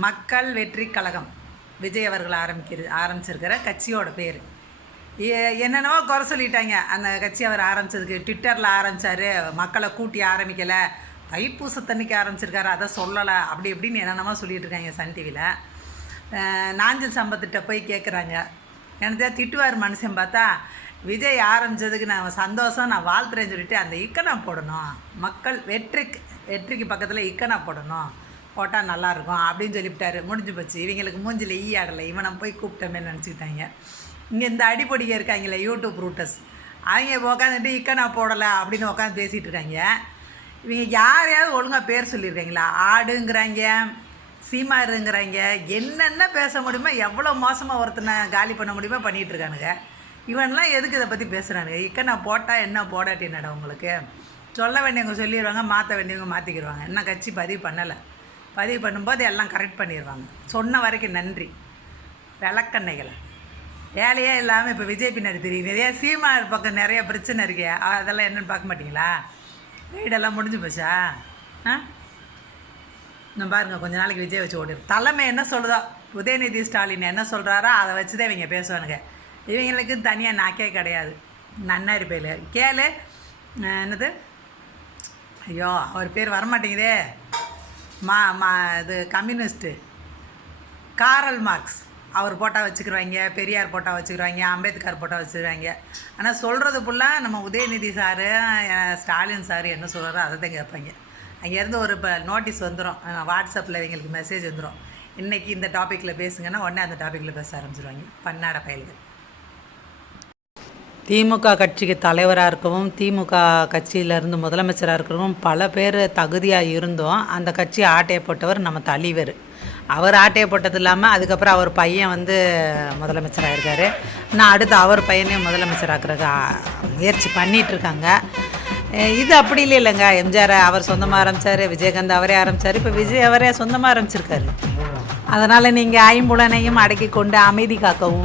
மக்கள் வெற்றி கழகம். விஜய் அவர்கள் ஆரம்பிக்கிறது ஆரம்பிச்சிருக்கிற கட்சியோட பேர். என்னென்னவோ குறை சொல்லிட்டாங்க. அந்த கட்சி அவர் ஆரம்பிச்சதுக்கு ட்விட்டரில் ஆரம்பித்தார் மக்களை கூட்டி ஆரம்பிக்கலை. தைப்பூசத்தன்னைக்கு ஆரம்பிச்சிருக்காரு. அதை சொல்லலை. அப்படி இப்படின்னு என்னென்னமோ சொல்லிகிட்ருக்காங்க சன் டிவியில் நாஞ்சில் சம்பத்திட்ட போய் கேட்குறாங்க எனக்கு திட்டுவார் மனுஷன் பார்த்தா விஜய் ஆரம்பித்ததுக்கு நான் சந்தோஷம் நான் வாழ்த்துறேன்னு சொல்லிட்டு அந்த இக்கனா போடணும். மக்கள் வெற்றிக்கு வெற்றிக்கு பக்கத்தில் இக்கனா போடணும். போட்டால் நல்லாயிருக்கும் அப்படின்னு சொல்லிவிட்டாரு. முடிஞ்சு போச்சு. இவங்களுக்கு மூஞ்சில் ஈ ஆடலை. இவனை போய் கூப்பிட்டோமே நினச்சிக்கிட்டாங்க. இங்கே இந்த அடிப்பொடிங்க இருக்காங்களே யூடியூப் ரூட்டர்ஸ். அவங்க உட்காந்துட்டு இக்க நான் போடலை அப்படின்னு உட்காந்து பேசிகிட்டு இருக்காங்க. இவங்க யாரையாவது ஒழுங்காக பேர் சொல்லியிருக்காங்களா? ஆடுங்கிறாங்க சீமாருங்கிறாங்க. என்னென்ன பேச முடியுமோ எவ்வளோ மோசமாக ஒருத்தனை காலி பண்ண முடியுமோ பண்ணிகிட்டு இருக்கானுங்க. இவன்லாம் எதுக்கு இதை பற்றி பேசுகிறானுங்க இக்க நான் போட்டால் என்ன போடாட்டி என்னடா உங்களுக்கு? சொல்ல வேண்டியவங்க சொல்லிடுவாங்க மாற்ற வேண்டியவங்க மாற்றிக்கிடுவாங்க என்ன கட்சி பதிவு பண்ணலை. பதிவு பண்ணும்போது எல்லாம் கரெக்ட் பண்ணிடுவாங்க. சொன்ன வரைக்கும் நன்றி. விளக்கண்ணைகளை. வேலையே இல்லாமல் இப்போ விஜய் பின்னாடி தெரியுது. நிறைய சீமா பக்கம் நிறைய பிரச்சனை இருக்கே. அதெல்லாம் என்னென்னு பார்க்க மாட்டீங்களா? ரைடெல்லாம் முடிஞ்சு போச்சா? ஆ? இன்னும் பாருங்க கொஞ்ச நாளைக்கு விஜய் வச்சு ஓடிடும். தலைமை என்ன சொல்லுதோ உதயநிதி ஸ்டாலின் என்ன சொல்கிறாரோ அதை வச்சு தான் இவங்க பேசுவானுங்க. இவங்களுக்கு தனியாக நாக்கே கிடையாது. நன்னாரி பேர். கேளு. என்னது? ஐயோ அவர் பேர் வரமாட்டேங்குதே. மா மா இது கம்யூனிஸ்ட்டு. Karl Marx. அவர் போட்டால் வச்சுக்கிருவாங்க பெரியார் போட்டால் வச்சுக்கிருவாங்க அம்பேத்கர் போட்டால் வச்சுருவாங்க ஆனால் சொல்கிறது ஃபுல்லாக நம்ம உதயநிதி சார் ஸ்டாலின் சார் என்ன சொல்கிறாரோ அதை தான் கேட்பாங்க. அங்கேருந்து ஒரு இப்போ நோட்டீஸ் வந்துடும் வாட்ஸ்அப்பில் இவங்களுக்கு மெசேஜ் வந்துடும் இன்றைக்கி இந்த டாப்பிக்கில் பேசுங்கன்னா உடனே அந்த டாப்பிக்கில் பேச ஆரம்பிச்சிருவாங்க. பன்னாட பயல்கள். திமுக கட்சிக்கு தலைவராக இருக்கவும் திமுக கட்சியிலேருந்து முதலமைச்சராக இருக்கவும் பல பேர் தகுதியாக இருந்தோம். அந்த கட்சி ஆட்டையப்பட்டவர் நம்ம தலைவர். அவர் ஆட்டையப்பட்டது இல்லாமல் அதுக்கப்புறம் அவர் பையன் வந்து முதலமைச்சராக இருக்கார். நான் அடுத்து அவர் பையனே முதலமைச்சராக்கிறதுக்கு முயற்சி பண்ணிகிட்ருக்காங்க இருக்காங்க. இது அப்படி இல்லை இல்லைங்க. எம்ஜிஆர் அவர் சொந்தமாக ஆரம்பித்தார் விஜயகாந்த் அவரே ஆரம்பித்தார் இப்போ விஜய் அவரே சொந்தமாக ஆரம்பிச்சிருக்காரு. அதனால் நீங்கள் ஐம்புலனையும் அடக்கி கொண்டு அமைதி காக்கவும்.